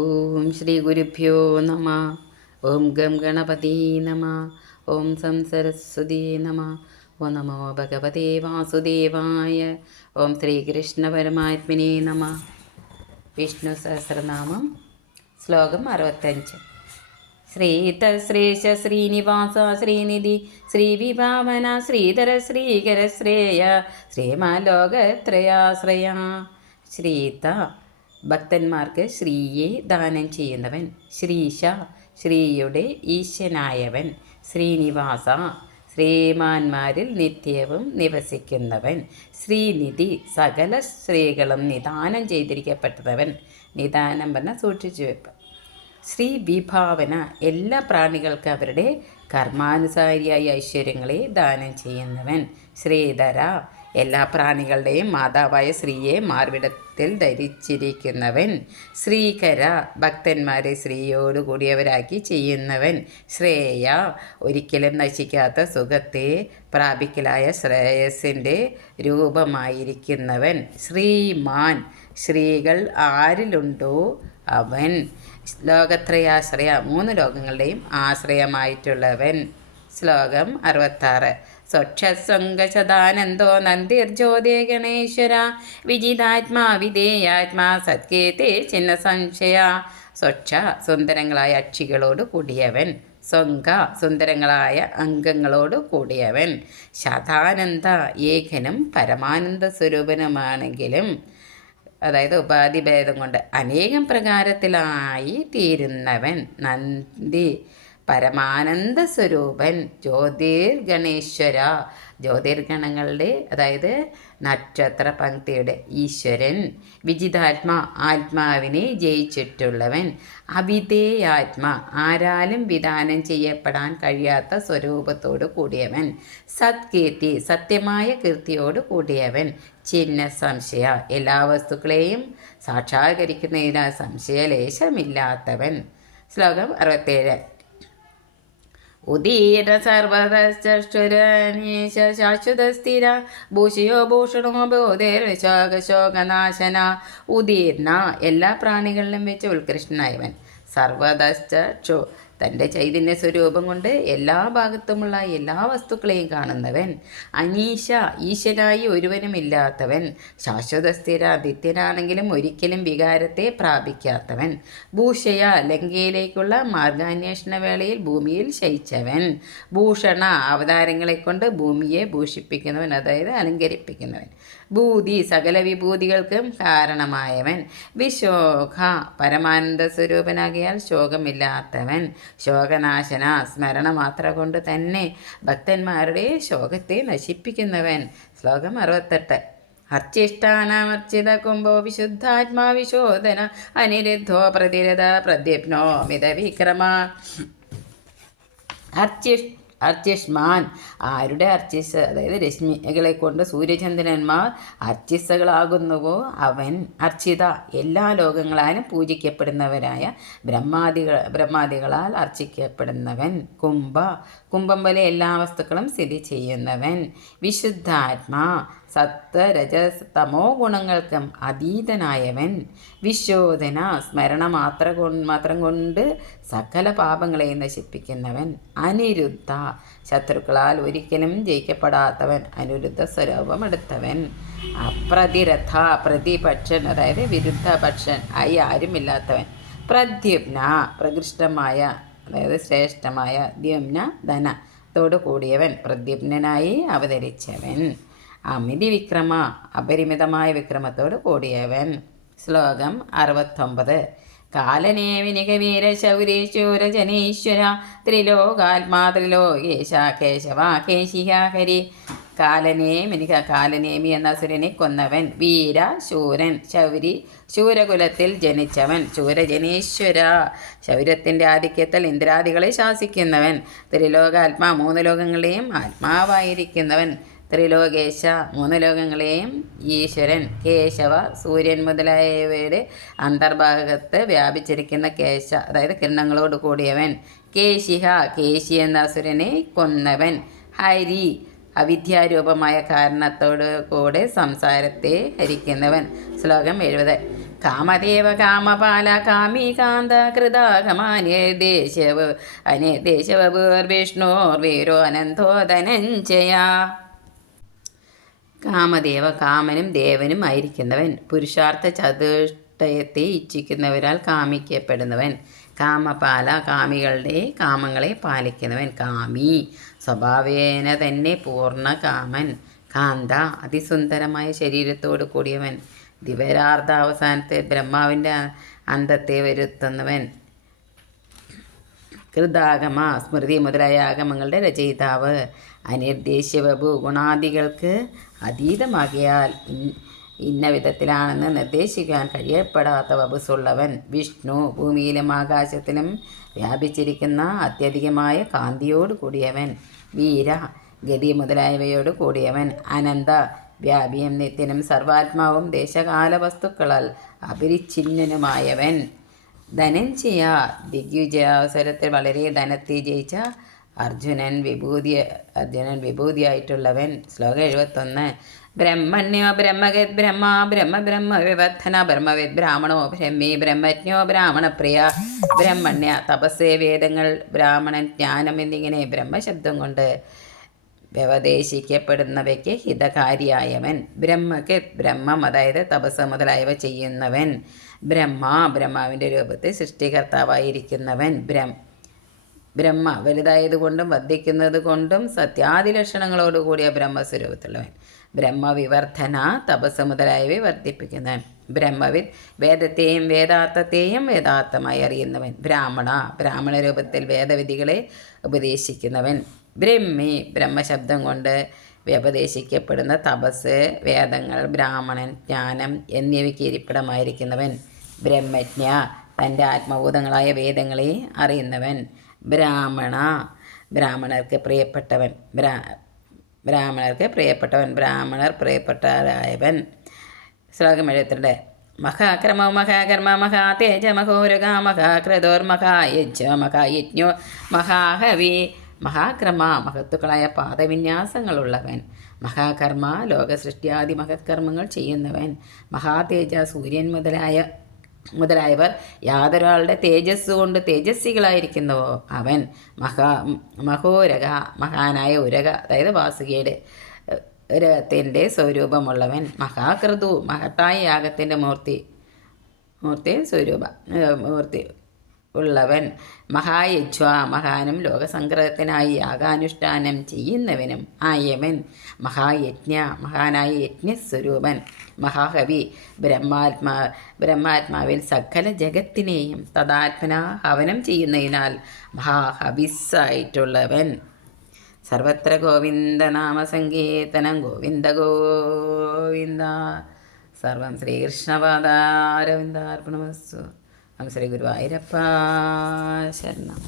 ഓം ശ്രീ ഗുരുഭ്യോ നമ. ഓം ഗം ഗണപതി നമ. ഓം സം സരസ്വതി നമ. ഓ നമോ ഭഗവതേ വാസുദേവായ. ഓം ശ്രീകൃഷ്ണ പരമാത്മനെ നമ. വിഷ്ണു സഹസ്രനാമം ശ്ലോകം 65. ശ്രീതശ്രീശ ശ്രീനിവാസ ശ്രീനിധി ശ്രീവിഭാവന ശ്രീധര ശ്രീകര ശ്രേയ ശ്രീമാലോകത്രയാശ്രയ. ശ്രീത ഭക്തന്മാർക്ക് ശ്രീയെ ദാനം ചെയ്യുന്നവൻ. ശ്രീശ ശ്രീയുടെ ഈശനായവൻ. ശ്രീനിവാസ ശ്രീമാന്മാരിൽ നിത്യവും നിവസിക്കുന്നവൻ. ശ്രീനിധി സകല സ്ത്രീകളും നിദാനം ചെയ്തിരിക്കപ്പെട്ടവൻ. നിദാനം പറഞ്ഞാൽ സൂക്ഷിച്ചു വെപ്പ്. ശ്രീ വിഭാവന എല്ലാ പ്രാണികൾക്ക് അവരുടെ കർമാനുസാരിയായ ഐശ്വര്യങ്ങളെ ദാനം ചെയ്യുന്നവൻ. ശ്രീധര എല്ലാ പ്രാണികളുടെയും മാതാവായ ശ്രീയെ മാർവിടത്തിൽ ധരിച്ചിരിക്കുന്നവൻ. ശ്രീകര ഭക്തന്മാരെ ശ്രീയോട് കൂടിയവരാക്കി ചെയ്യുന്നവൻ. ശ്രേയ ഒരിക്കലും നശിക്കാത്ത സുഖത്തെ പ്രാപിക്കലായ ശ്രേയസിൻ്റെ രൂപമായിരിക്കുന്നവൻ. ശ്രീമാൻ ശ്രീകൾ ആരിലുണ്ടോ അവൻ. ലോകത്രയാശ്രയ 3 ലോകങ്ങളുടെയും ആശ്രയമായിട്ടുള്ളവൻ. ശ്ലോകം 66. സ്വക്ഷസംഗശതാനന്ദോ നന്ദിർജ്യോതി ഗണേശ്വര വിജിതാത്മാ വിധേയാത്മാ സത്കേതേ ചിന്ന സംശയ. സ്വക്ഷ സുന്ദരങ്ങളായ അക്ഷികളോട് കൂടിയവൻ. സ്വങ്ക സുന്ദരങ്ങളായ അംഗങ്ങളോട് കൂടിയവൻ. ശതാനന്ദ ഏകനും പരമാനന്ദ സ്വരൂപനുമാണെങ്കിലും അതായത് ഉപാധിഭേദം കൊണ്ട് അനേകം പ്രകാരത്തിലായി തീരുന്നവൻ. നന്ദി പരമാനന്ദ സ്വരൂപൻ. ജ്യോതിർഗണേശ്വര ജ്യോതിർഗണങ്ങളുടെ അതായത് നക്ഷത്ര പങ്ക്തിയുടെ ഈശ്വരൻ. വിജിതാത്മാ ആത്മാവിനെ ജയിച്ചിട്ടുള്ളവൻ. അവിധേയാത്മാ ആരാലും വിധാനം ചെയ്യപ്പെടാൻ കഴിയാത്ത സ്വരൂപത്തോട് കൂടിയവൻ. സത്കീർത്തി സത്യമായ കീർത്തിയോട് കൂടിയവൻ. ചിഹ്ന സംശയ എല്ലാ വസ്തുക്കളെയും സാക്ഷാത്കരിക്കുന്നതിനാൽ സംശയലേശമില്ലാത്തവൻ. ശ്ലോകം 67. ഉദീര സർവതശ്ചക്ഷുരനീശ ശാശ്വതസ്ഥിര ഭൂഷിയോ ഭൂഷണോ ബോധേർശോകനാശന. ഉദീർണ എല്ലാ പ്രാണികളിലും വെച്ച് ഉത്കൃഷ്ടനായവൻ. സർവതശ്ചക്ഷു തൻ്റെ ചൈതന്യ സ്വരൂപം കൊണ്ട് എല്ലാ ഭാഗത്തുമുള്ള എല്ലാ വസ്തുക്കളെയും കാണുന്നവൻ. അനീശ ഈശ്വരായി ഒരുവനുമില്ലാത്തവൻ. ശാശ്വതസ്ഥിര നിത്യനാണെങ്കിലും ഒരിക്കലും വികാരത്തെ പ്രാപിക്കാത്തവൻ. ഭൂഷയ ലങ്കയിലേക്കുള്ള മാർഗാന്വേഷണ വേളയിൽ ഭൂമിയിൽ ശയിച്ചവൻ. ഭൂഷണ അവതാരങ്ങളെ കൊണ്ട് ഭൂമിയെ ഭൂഷിപ്പിക്കുന്നവൻ അതായത് അലങ്കരിപ്പിക്കുന്നവൻ. ഭൂതി സകല വിഭൂതികൾക്കും കാരണമായവൻ. വിശോക പരമാനന്ദ സ്വരൂപനാകിയാൽ ശോകമില്ലാത്തവൻ. ശോകനാശന സ്മരണ മാത്ര കൊണ്ട് തന്നെ ഭക്തന്മാരുടെ ശോകത്തെ നശിപ്പിക്കുന്നവൻ. ശ്ലോകം 68. അർച്ചിഷ്ടാനാമർച്ചിത കുംഭോ വിശുദ്ധാത്മാ വിശോധന അനിരുദ്ധോ പ്രതിരഥ പ്രദ്യുപ്നോ മിത വിക്രമ. അർച്ചിഷ്മാൻ ആരുടെ അർച്ചിസ് അതായത് രശ്മികളെ കൊണ്ട് സൂര്യചന്ദ്രന്മാർ അർച്ചിസകളാകുന്നുവോ അവൻ. അർച്ചിത എല്ലാ ലോകങ്ങളാലും പൂജിക്കപ്പെടുന്നവരായ ബ്രഹ്മാദികളാൽ അർച്ചിക്കപ്പെടുന്നവൻ. കുംഭം പോലെ എല്ലാ വസ്തുക്കളും സ്ഥിതി ചെയ്യുന്നവൻ. വിശുദ്ധാത്മാ സത്വരജസ് തമോ ഗുണങ്ങൾക്കും അതീതനായവൻ. വിശോധന സ്മരണ മാത്രം കൊണ്ട് സകല പാപങ്ങളെയും നശിപ്പിക്കുന്നവൻ. അനിരുദ്ധ ശത്രുക്കളാൽ ഒരിക്കലും ജയിക്കപ്പെടാത്തവൻ. അനിരുദ്ധ സ്വരൂപമെടുത്തവൻ. അപ്രതിരഥ പ്രതിപക്ഷൻ അതായത് വിരുദ്ധപക്ഷൻ ആയി ആരുമില്ലാത്തവൻ. പ്രദ്യുപ്ന പ്രകൃഷ്ടമായ അതായത് ശ്രേഷ്ഠമായ ദ്യുമ്ന ധനത്തോടു കൂടിയവൻ. പ്രദ്യുപ്നായി അവതരിച്ചവൻ. അമിതി വിക്രമ അപരിമിതമായ വിക്രമത്തോട് കൂടിയവൻ. ശ്ലോകം 69. കാലനേവിനിക വീര ശൗരി ശൂരജനീശ്വര ത്രിലോകാത്മാ ത്രിലോകേശ കേശവ കേശിക ഹരി. കാലനേമി എന്ന അസുരനെ കൊന്നവൻ. വീര ശൂരൻ ശൗരി ശൂരകുലത്തിൽ ജനിച്ചവൻ. ശൂരജനീശ്വര ശൗര്യത്തിൻ്റെ ആധിക്യത്തിൽ ഇന്ദ്രാദികളെ ശാസിക്കുന്നവൻ. ത്രിലോകാത്മാ 3 ലോകങ്ങളെയും ആത്മാവായിരിക്കുന്നവൻ. ത്രിലോകേശ 3 ലോകങ്ങളെയും ഈശ്വരൻ. കേശവ സൂര്യൻ മുതലായവയുടെ അന്തർഭാഗത്ത് വ്യാപിച്ചിരിക്കുന്ന കേശ അതായത് കിരണങ്ങളോട് കൂടിയവൻ. കേശിഹ കേശി എന്ന അസുരനെ കൊന്നവൻ. ഹരി അവിദ്യാരൂപമായ കാരണത്തോടു കൂടെ സംസാരത്തെ ഹരിക്കുന്നവൻ. ശ്ലോകം 70. കാമദേവ കാമപാല കാമീകാന്ത കൃതാകമാന്യർദേശവപൂർവിഷ്ണോർവീരോ അനന്തോ ധനഞ്ജയ. കാമദേവ കാമനും ദേവനും ആയിരിക്കുന്നവൻ. പുരുഷാർത്ഥ ചതുഷ്ടയത്തെ ഇച്ഛിക്കുന്നവരാൽ കാമിക്കപ്പെടുന്നവൻ. കാമപാല കാമികളുടെ കാമങ്ങളെ പാലിക്കുന്നവൻ. കാമി സ്വഭാവേന തന്നെ പൂർണ്ണ കാമൻ. കാന്ത അതിസുന്ദരമായ ശരീരത്തോടു കൂടിയവൻ. ദിവരാർദ്ധ അവസാനത്തെ ബ്രഹ്മാവിൻ്റെ അന്തത്തെ വരുത്തുന്നവൻ. കൃതാഗമ സ്മൃതി മുതലായ ആഗമങ്ങളുടെ രചയിതാവ്. അനിർദ്ദേശ്യവപു ഗുണാദികൾക്ക് അതീതമാകിയാൽ ഇന്ന വിധത്തിലാണെന്ന് നിർദ്ദേശിക്കാൻ കഴിയപ്പെടാത്ത വപുസുള്ളവൻ. വിഷ്ണു ഭൂമിയിലും ആകാശത്തിലും വ്യാപിച്ചിരിക്കുന്ന അത്യധികമായ കാന്തിയോട് കൂടിയവൻ. വീര ഗതി മുതലായവയോട് കൂടിയവൻ. അനന്ത വ്യാപിയും നിത്യനും സർവാത്മാവും ദേശകാല വസ്തുക്കളാൽ അപരിച്ഛിന്നനുമായവൻ. ധനഞ്ജയ ദിഗ്വിജയാവസരത്തിൽ വളരെ ധനത്തെ ജയിച്ച അർജുനൻ വിഭൂതിയായിട്ടുള്ളവൻ. ശ്ലോകം 71. ബ്രഹ്മണ്യോ ബ്രഹ്മഗത് ബ്രഹ്മ ബ്രഹ്മ ബ്രഹ്മ വിവർദ്ധന ബ്രഹ്മവിദ് ബ്രാഹ്മണോ ബ്രഹ്മി ബ്രഹ്മജ്ഞോ ബ്രാഹ്മണപ്രിയ. ബ്രഹ്മണ്യ തപസ്സേ വേദങ്ങൾ ബ്രാഹ്മണൻ ജ്ഞാനം എന്നിങ്ങനെ ബ്രഹ്മശബ്ദം കൊണ്ട് വ്യവദേശിക്കപ്പെടുന്നവയ്ക്ക് ഹിതകാരിയായവൻ. ബ്രഹ്മഗത് ബ്രഹ്മം അതായത് തപസ് മുതലായവ ചെയ്യുന്നവൻ. ബ്രഹ്മ ബ്രഹ്മാവിൻ്റെ രൂപത്തിൽ സൃഷ്ടികർത്താവായിരിക്കുന്നവൻ. ബ്രഹ്മ വലുതായതുകൊണ്ടും വർദ്ധിക്കുന്നത് കൊണ്ടും സത്യാദിലക്ഷണങ്ങളോടുകൂടിയ ബ്രഹ്മസ്വരൂപത്തിലുള്ളവൻ. ബ്രഹ്മവിവർദ്ധന തപസ് മുതലായവയെ വർദ്ധിപ്പിക്കുന്നവൻ. ബ്രഹ്മവിദ് വേദത്തെയും വേദാർത്ഥത്തെയും വേദാർത്ഥമായി അറിയുന്നവൻ. ബ്രാഹ്മണ ബ്രാഹ്മണ രൂപത്തിൽ വേദവിധികളെ ഉപദേശിക്കുന്നവൻ. ബ്രഹ്മി ബ്രഹ്മശബ്ദം കൊണ്ട് വ്യപദേശിക്കപ്പെടുന്ന തപസ് വേദങ്ങൾ ബ്രാഹ്മണൻ ജ്ഞാനം എന്നിവയ്ക്ക് ഇരിപ്പിടമായിരിക്കുന്നവൻ. ബ്രഹ്മജ്ഞ തൻ്റെ ആത്മഭൂതങ്ങളായ വേദങ്ങളെ അറിയുന്നവൻ. ബ്രാഹ്മണ ബ്രാഹ്മണർക്ക് പ്രിയപ്പെട്ടവൻ. ബ്രാഹ്മണർ പ്രിയപ്പെട്ടവരായവൻ. ശ്ലോകം 72. മഹാക്രമോ മഹാകർമ്മ മഹാതേജ മഹോരഗ മഹാക്രതോർ മഹായജ്ഞ മഹായജ്ഞോ മഹാഹവി. മഹാക്രമ മഹത്തുക്കളായ പാദവിന്യാസങ്ങളുള്ളവൻ. മഹാകർമ്മ ലോകസൃഷ്ടിയാദി മഹത്കർമ്മങ്ങൾ ചെയ്യുന്നവൻ. മഹാതേജ സൂര്യൻ മുതലായവർ യാതൊരാളുടെ തേജസ് കൊണ്ട് തേജസ്വികളായിരിക്കുന്നുവോ അവൻ. മഹോരക മഹാനായ ഉരക അതായത് വാസുകിയുടെ രഥത്തിൻ്റെ സ്വരൂപമുള്ളവൻ. മഹാകൃതു മഹത്തായ യാഗത്തിൻ്റെ മൂർത്തി ഉള്ളവൻ. മഹായജ്വ മഹാനും ലോകസംഗ്രഹത്തിനായി യാഗാനുഷ്ഠാനം ചെയ്യുന്നവനും ആയവൻ. മഹായജ്ഞ മഹാനായ യജ്ഞസ്വരൂപൻ. മഹാഹവി ബ്രഹ്മാത്മാവിൽ സകല ജഗത്തിനെയും തദാത്മന ഹവനം ചെയ്യുന്നതിനാൽ മഹാഹവിസ്സായിട്ടുള്ളവൻ. സർവത്ര ഗോവിന്ദനാമസങ്കീർത്തനം ഗോവിന്ദ ഗോവിന്ദ. സർവം ശ്രീകൃഷ്ണപാദാരവിന്ദാർപ്പണമസ്തു. ശ്രീ ഗുരുവായൂരപ്പ ശരണം.